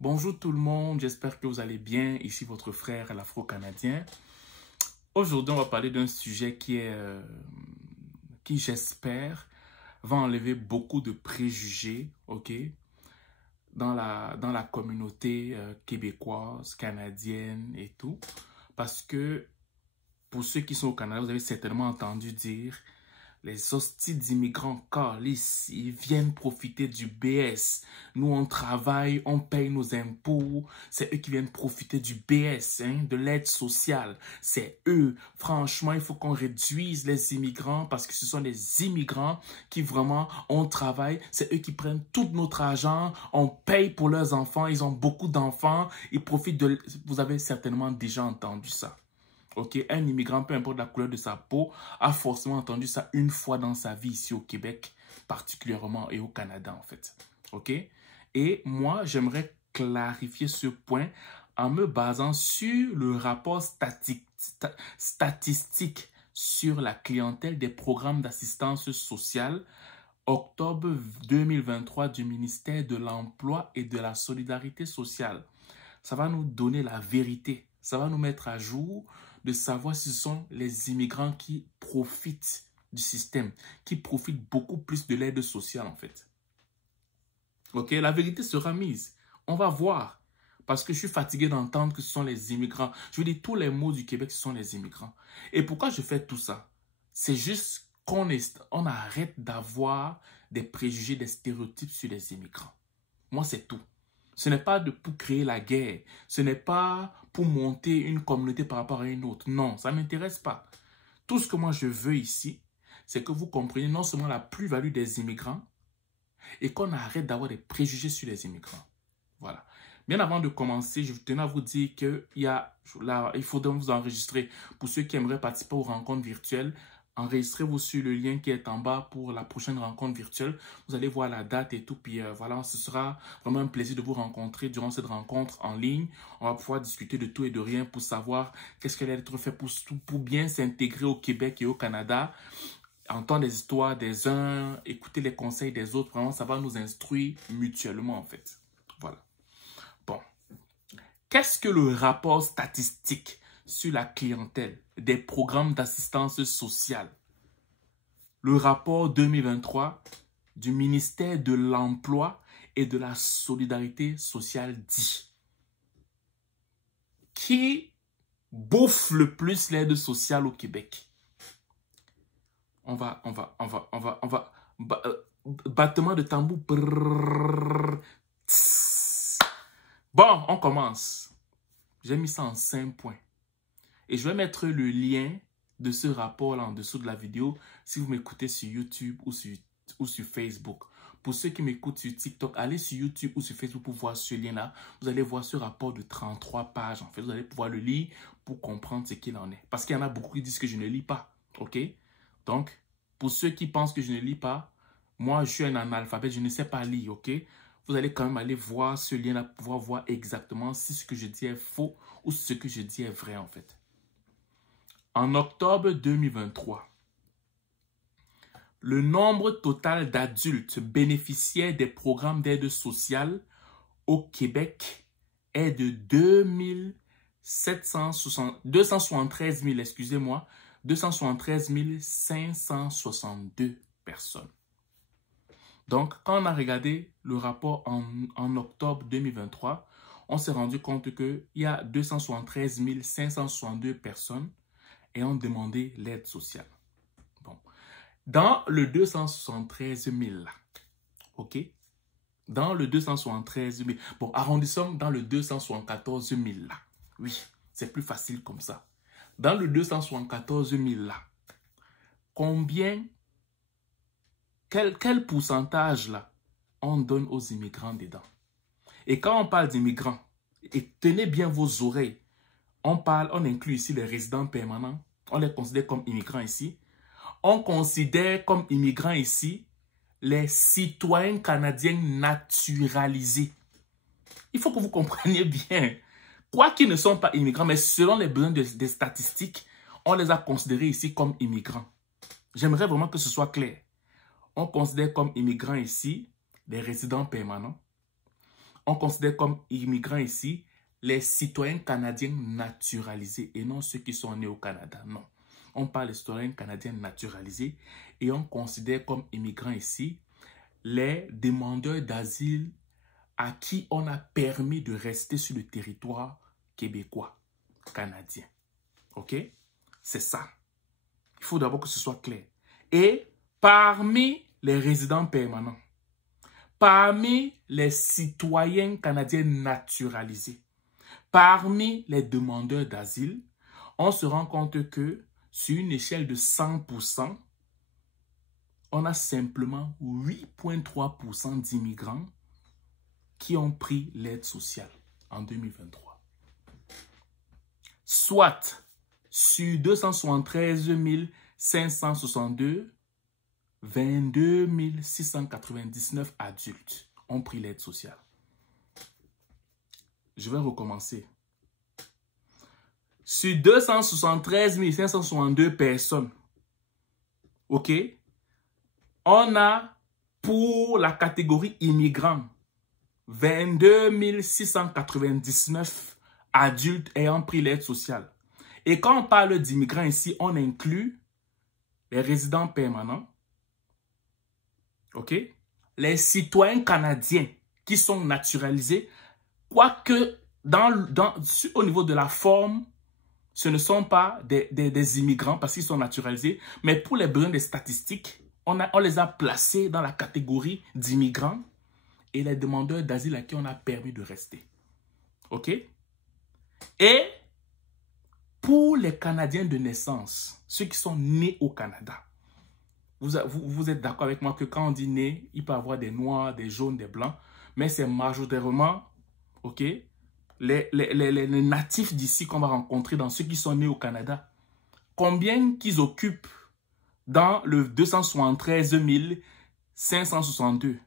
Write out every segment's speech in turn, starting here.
Bonjour tout le monde, j'espère que vous allez bien. Ici votre frère l'Afro-Canadien. Aujourd'hui, on va parler d'un sujet qui j'espère, va enlever beaucoup de préjugés, ok, dans la communauté québécoise, canadienne et tout. Parce que pour ceux qui sont au Canada, vous avez certainement entendu dire les hosties d'immigrants calices, ils viennent profiter du BS. Nous, on travaille, on paye nos impôts. C'est eux qui viennent profiter du BS, hein, de l'aide sociale. C'est eux. Franchement, il faut qu'on réduise les immigrants parce que ce sont les immigrants qui vraiment, on travaille. C'est eux qui prennent tout notre argent. On paye pour leurs enfants. Ils ont beaucoup d'enfants. Ils profitent de... Vous avez certainement déjà entendu ça. Ok, un immigrant, peu importe la couleur de sa peau, a forcément entendu ça une fois dans sa vie ici au Québec, particulièrement, et au Canada en fait. Ok, et moi, j'aimerais clarifier ce point en me basant sur le rapport statistique sur la clientèle des programmes d'assistance sociale octobre 2023 du ministère de l'Emploi et de la Solidarité sociale. Ça va nous donner la vérité. Ça va nous mettre à jour de savoir si ce sont les immigrants qui profitent du système, qui profitent beaucoup plus de l'aide sociale en fait. Ok, la vérité sera mise. On va voir. Parce que je suis fatigué d'entendre que ce sont les immigrants. Je veux dire, tous les mots du Québec, ce sont les immigrants. Et pourquoi je fais tout ça? C'est juste qu'on arrête d'avoir des préjugés, des stéréotypes sur les immigrants. Moi, c'est tout. Ce n'est pas pour créer la guerre. Ce n'est pas pour monter une communauté par rapport à une autre. Non, ça ne m'intéresse pas. Tout ce que moi je veux ici, c'est que vous compreniez non seulement la plus-value des immigrants et qu'on arrête d'avoir des préjugés sur les immigrants. Voilà. Bien avant de commencer, je tenais à vous dire il faudra vous enregistrer. Pour ceux qui aimeraient participer aux rencontres virtuelles, enregistrez-vous sur le lien qui est en bas pour la prochaine rencontre virtuelle. Vous allez voir la date et tout. Puis voilà, ce sera vraiment un plaisir de vous rencontrer durant cette rencontre en ligne. On va pouvoir discuter de tout et de rien pour savoir qu'est-ce qu'elle va être fait pour bien s'intégrer au Québec et au Canada. Entendre les histoires des uns, écouter les conseils des autres. Vraiment, ça va nous instruire mutuellement en fait. Voilà. Bon. Qu'est-ce que le rapport statistique sur la clientèle des programmes d'assistance sociale? Le rapport 2023 du ministère de l'Emploi et de la Solidarité sociale dit. Qui bouffe le plus l'aide sociale au Québec? Battement de tambour. Brrr, bon, on commence. J'ai mis ça en 5 points. Et je vais mettre le lien de ce rapport-là en dessous de la vidéo si vous m'écoutez sur YouTube ou sur Facebook. Pour ceux qui m'écoutent sur TikTok, allez sur YouTube ou sur Facebook pour voir ce lien-là. Vous allez voir ce rapport de 33 pages. En fait, vous allez pouvoir le lire pour comprendre ce qu'il en est. Parce qu'il y en a beaucoup qui disent que je ne lis pas. OK? Donc, pour ceux qui pensent que je ne lis pas, moi, je suis un analphabète, je ne sais pas lire. OK? Vous allez quand même aller voir ce lien-là pour pouvoir voir exactement si ce que je dis est faux ou si ce que je dis est vrai, en fait. En octobre 2023, le nombre total d'adultes bénéficiaires des programmes d'aide sociale au Québec est de 273 562 personnes. Donc, quand on a regardé le rapport en octobre 2023, on s'est rendu compte qu'il y a 273 562 personnes et ont demandé l'aide sociale. Bon. Dans le 273 000, ok? Dans le 273 000, bon, arrondissons dans le 274 000 là. Oui, c'est plus facile comme ça. Dans le 274 000 là, quel pourcentage là on donne aux immigrants dedans? Et quand on parle d'immigrants, et tenez bien vos oreilles, on inclut ici les résidents permanents. On les considère comme immigrants ici. On considère comme immigrants ici les citoyens canadiens naturalisés. Il faut que vous compreniez bien. Quoi qu'ils ne sont pas immigrants, mais selon les besoins des statistiques, on les a considérés ici comme immigrants. J'aimerais vraiment que ce soit clair. On considère comme immigrants ici les résidents permanents. on considère comme immigrants ici les citoyens canadiens naturalisés et non ceux qui sont nés au Canada. Non. On parle des citoyens canadiens naturalisés et on considère comme immigrants ici les demandeurs d'asile à qui on a permis de rester sur le territoire québécois, canadien. OK? C'est ça. Il faut d'abord que ce soit clair. Et parmi les résidents permanents, parmi les citoyens canadiens naturalisés, parmi les demandeurs d'asile, on se rend compte que sur une échelle de 100%, on a simplement 8,3% d'immigrants qui ont pris l'aide sociale en 2023. Soit sur 273 562, 22 699 adultes ont pris l'aide sociale. Je vais recommencer. Sur 273 562 personnes, ok, on a pour la catégorie immigrants 22 699 adultes ayant pris l'aide sociale. Et quand on parle d'immigrants ici, on inclut les résidents permanents, ok, les citoyens canadiens qui sont naturalisés, quoique au niveau de la forme, ce ne sont pas des immigrants parce qu'ils sont naturalisés, mais pour les besoins des statistiques, on les a placés dans la catégorie d'immigrants et les demandeurs d'asile à qui on a permis de rester. OK? Et pour les Canadiens de naissance, ceux qui sont nés au Canada, vous êtes d'accord avec moi que quand on dit né, il peut y avoir des noirs, des jaunes, des blancs, mais c'est majoritairement, OK, les natifs d'ici qu'on va rencontrer dans ceux qui sont nés au Canada. Combien qu'ils occupent dans le 273 562?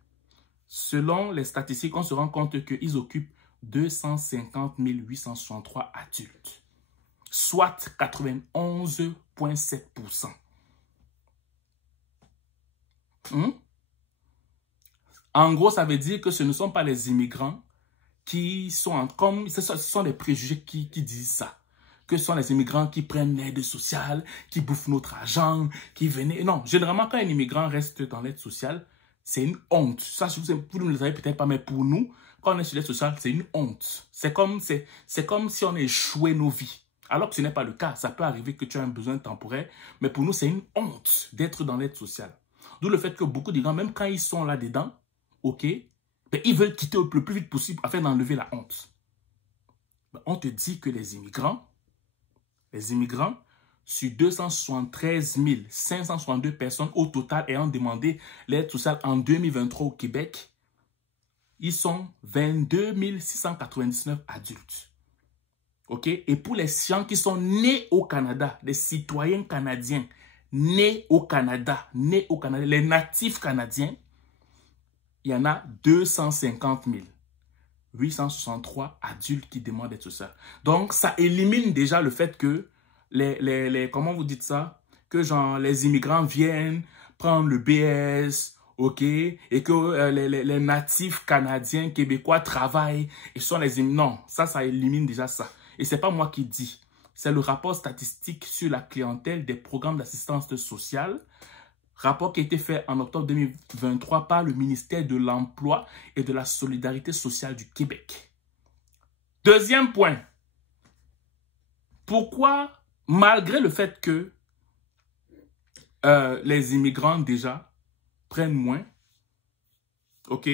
Selon les statistiques, on se rend compte qu'ils occupent 250 863 adultes, soit 91,7%. En gros, ça veut dire que ce ne sont pas les immigrants qui sont comme... Ce sont les préjugés qui disent ça. Que ce sont les immigrants qui prennent l'aide sociale, qui bouffent notre argent, qui venaient... Non, généralement, quand un immigrant reste dans l'aide sociale, c'est une honte. Ça, vous ne le savez peut-être pas, mais pour nous, quand on est sur l'aide sociale, c'est une honte. C'est comme si on a échoué nos vies. Alors que ce n'est pas le cas. Ça peut arriver que tu as un besoin temporaire, mais pour nous, c'est une honte d'être dans l'aide sociale. D'où le fait que beaucoup d'immigrants, même quand ils sont là-dedans, ok, ben, ils veulent quitter le plus vite possible afin d'enlever la honte. Ben, on te dit que les immigrants, sur 273 562 personnes au total ayant demandé l'aide sociale en 2023 au Québec, ils sont 22 699 adultes. OK? Et pour les gens qui sont nés au Canada, les citoyens canadiens, nés au Canada, les natifs canadiens, il y en a 250 863 adultes qui demandent l'aide sociale. Donc, ça élimine déjà le fait que comment vous dites ça? Que genre les immigrants viennent prendre le BS, ok? Et que les natifs canadiens, québécois travaillent et sont les immigrants. Non, ça élimine déjà ça. Et c'est pas moi qui dis. C'est le rapport statistique sur la clientèle des programmes d'assistance sociale. Rapport qui a été fait en octobre 2023 par le ministère de l'Emploi et de la Solidarité sociale du Québec. Deuxième point. Pourquoi, malgré le fait que les immigrants déjà prennent moins, ok,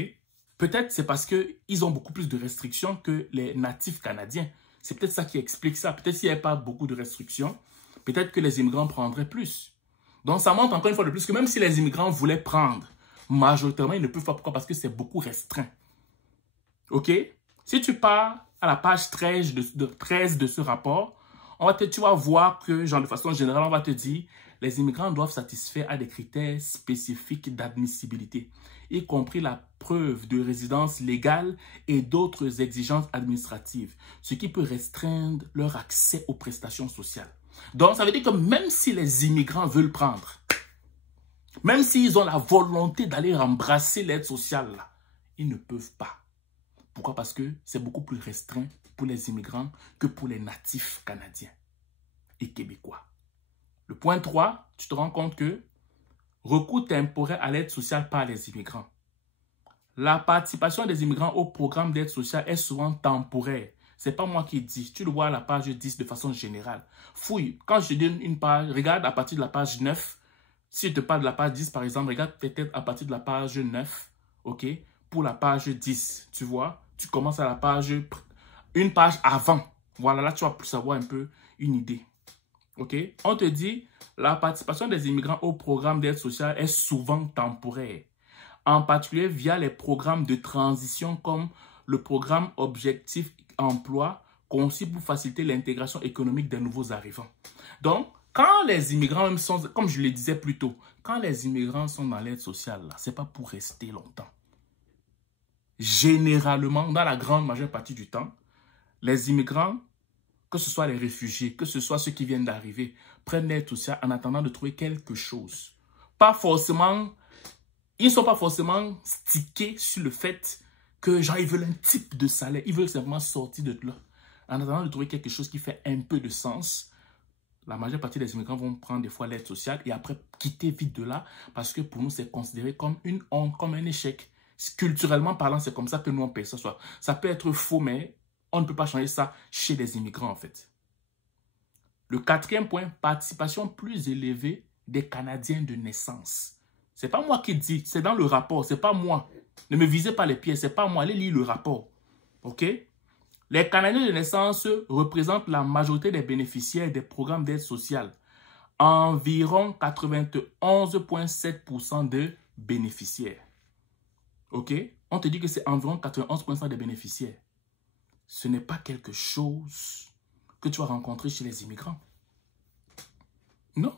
peut-être c'est parce qu'ils ont beaucoup plus de restrictions que les natifs canadiens. C'est peut-être ça qui explique ça. Peut-être s'il n'y avait pas beaucoup de restrictions, peut-être que les immigrants prendraient plus. Donc, ça montre encore une fois de plus que même si les immigrants voulaient prendre, majoritairement, ils ne peuvent pas. Pourquoi? Parce que c'est beaucoup restreint. OK? Si tu pars à la page 13 de ce rapport, tu vas voir que, genre, de façon générale, on va te dire les immigrants doivent satisfaire à des critères spécifiques d'admissibilité, y compris la preuve de résidence légale et d'autres exigences administratives, ce qui peut restreindre leur accès aux prestations sociales. Donc, ça veut dire que même si les immigrants veulent prendre, même s'ils ont la volonté d'aller embrasser l'aide sociale, là, ils ne peuvent pas. Pourquoi? Parce que c'est beaucoup plus restreint pour les immigrants que pour les natifs canadiens et québécois. Le point 3, tu te rends compte que recours temporaire à l'aide sociale par les immigrants. La participation des immigrants au programme d'aide sociale est souvent temporaire. Ce n'est pas moi qui dis. Tu le vois à la page 10 de façon générale. Fouille. Quand je te donne une page, regarde à partir de la page 9. Si je te parle de la page 10, par exemple, regarde peut-être à partir de la page 9. OK? Pour la page 10, tu vois, tu commences à la page, une page avant. Voilà, là, tu vas plus avoir un peu une idée. OK? On te dit, la participation des immigrants au programme d'aide sociale est souvent temporaire. En particulier via les programmes de transition comme le programme Objectif Emploi, conçu pour faciliter l'intégration économique des nouveaux arrivants. Donc, quand les immigrants sont, comme je le disais plus tôt, quand les immigrants sont dans l'aide sociale, ce n'est pas pour rester longtemps. Généralement, dans la grande majeure partie du temps, les immigrants, que ce soit les réfugiés, que ce soit ceux qui viennent d'arriver, prennent l'aide sociale en attendant de trouver quelque chose. Pas forcément, ils ne sont pas forcément stickés sur le fait que genre, ils veulent un type de salaire. Ils veulent simplement sortir de là. En attendant de trouver quelque chose qui fait un peu de sens, la majeure partie des immigrants vont prendre des fois l'aide sociale et après quitter vite de là parce que pour nous, c'est considéré comme une honte, comme un échec. Culturellement parlant, c'est comme ça que nous on perçoit. Ça peut être faux, mais on ne peut pas changer ça chez les immigrants en fait. Le quatrième point, participation plus élevée des Canadiens de naissance. C'est pas moi qui dis, c'est dans le rapport, c'est pas moi. Ne me visez pas les pieds, c'est pas moi. Allez lire le rapport. OK? Les Canadiens de naissance représentent la majorité des bénéficiaires des programmes d'aide sociale. Environ 91,7% de bénéficiaires. OK? On te dit que c'est environ 91% des bénéficiaires. Ce n'est pas quelque chose que tu vas rencontrer chez les immigrants. Non.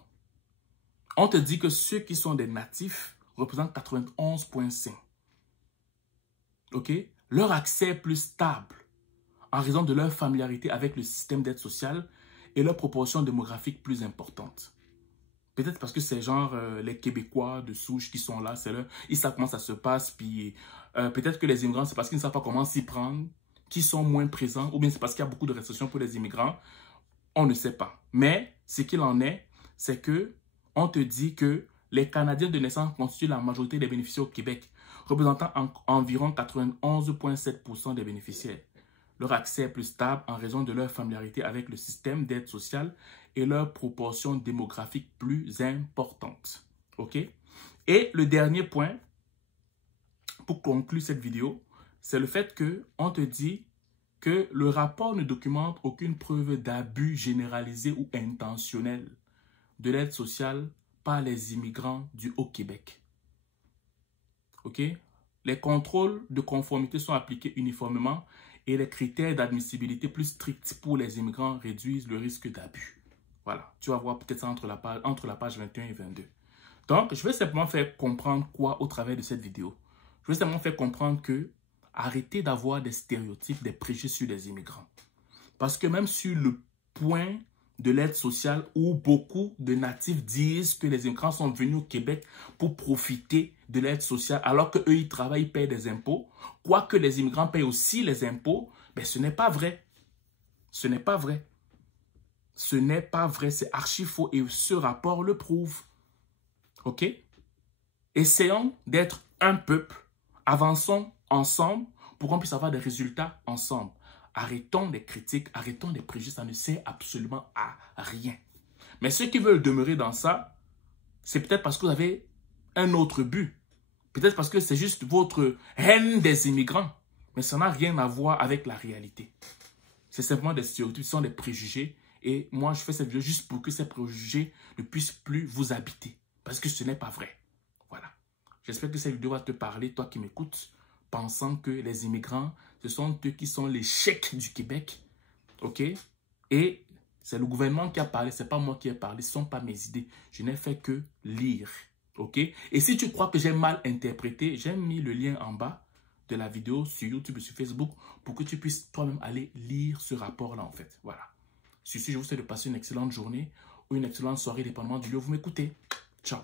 On te dit que ceux qui sont des natifs représentent 91,5%. OK? Leur accès est plus stable en raison de leur familiarité avec le système d'aide sociale et leur proportion démographique plus importante. Peut-être parce que c'est genre les Québécois de souche qui sont là, ils savent comment ça se passe, puis peut-être que les immigrants, c'est parce qu'ils ne savent pas comment s'y prendre, qu'ils sont moins présents, ou bien c'est parce qu'il y a beaucoup de restrictions pour les immigrants. On ne sait pas. Mais ce qu'il en est, c'est que on te dit que les Canadiens de naissance constituent la majorité des bénéficiaires au Québec, représentant environ 91,7% des bénéficiaires. Leur accès est plus stable en raison de leur familiarité avec le système d'aide sociale et leur proportion démographique plus importante. OK? Et le dernier point, pour conclure cette vidéo, c'est le fait qu'on te dit que le rapport ne documente aucune preuve d'abus généralisé ou intentionnel de l'aide sociale par les immigrants du Haut-Québec. OK? Les contrôles de conformité sont appliqués uniformément et les critères d'admissibilité plus stricts pour les immigrants réduisent le risque d'abus. Voilà, tu vas voir peut-être ça entre la page 21 et 22. Donc, je vais simplement faire comprendre quoi au travers de cette vidéo. Je vais simplement faire comprendre que arrêtez d'avoir des stéréotypes, des préjugés sur les immigrants. Parce que même sur le point de l'aide sociale où beaucoup de natifs disent que les immigrants sont venus au Québec pour profiter de l'aide sociale alors qu'eux, ils travaillent, ils payent des impôts. Quoique les immigrants payent aussi les impôts, mais ce n'est pas vrai. Ce n'est pas vrai. Ce n'est pas vrai, c'est archi faux et ce rapport le prouve. OK? Essayons d'être un peuple, avançons ensemble pour qu'on puisse avoir des résultats ensemble. Arrêtons les critiques, arrêtons les préjugés, ça ne sert absolument à rien. Mais ceux qui veulent demeurer dans ça, c'est peut-être parce que vous avez un autre but. Peut-être parce que c'est juste votre haine des immigrants. Mais ça n'a rien à voir avec la réalité. C'est simplement des stéréotypes, ce sont des préjugés. Et moi, je fais cette vidéo juste pour que ces préjugés ne puissent plus vous habiter. Parce que ce n'est pas vrai. Voilà. J'espère que cette vidéo va te parler, toi qui m'écoutes, pensant que les immigrants, ce sont eux qui sont les chèques du Québec. OK? Et c'est le gouvernement qui a parlé, ce n'est pas moi qui ai parlé, ce ne sont pas mes idées. Je n'ai fait que lire. OK? Et si tu crois que j'ai mal interprété, j'ai mis le lien en bas de la vidéo sur YouTube et sur Facebook pour que tu puisses toi-même aller lire ce rapport-là en fait. Voilà. Sur ce, je vous souhaite de passer une excellente journée ou une excellente soirée, dépendamment du lieu où vous m'écoutez. Ciao.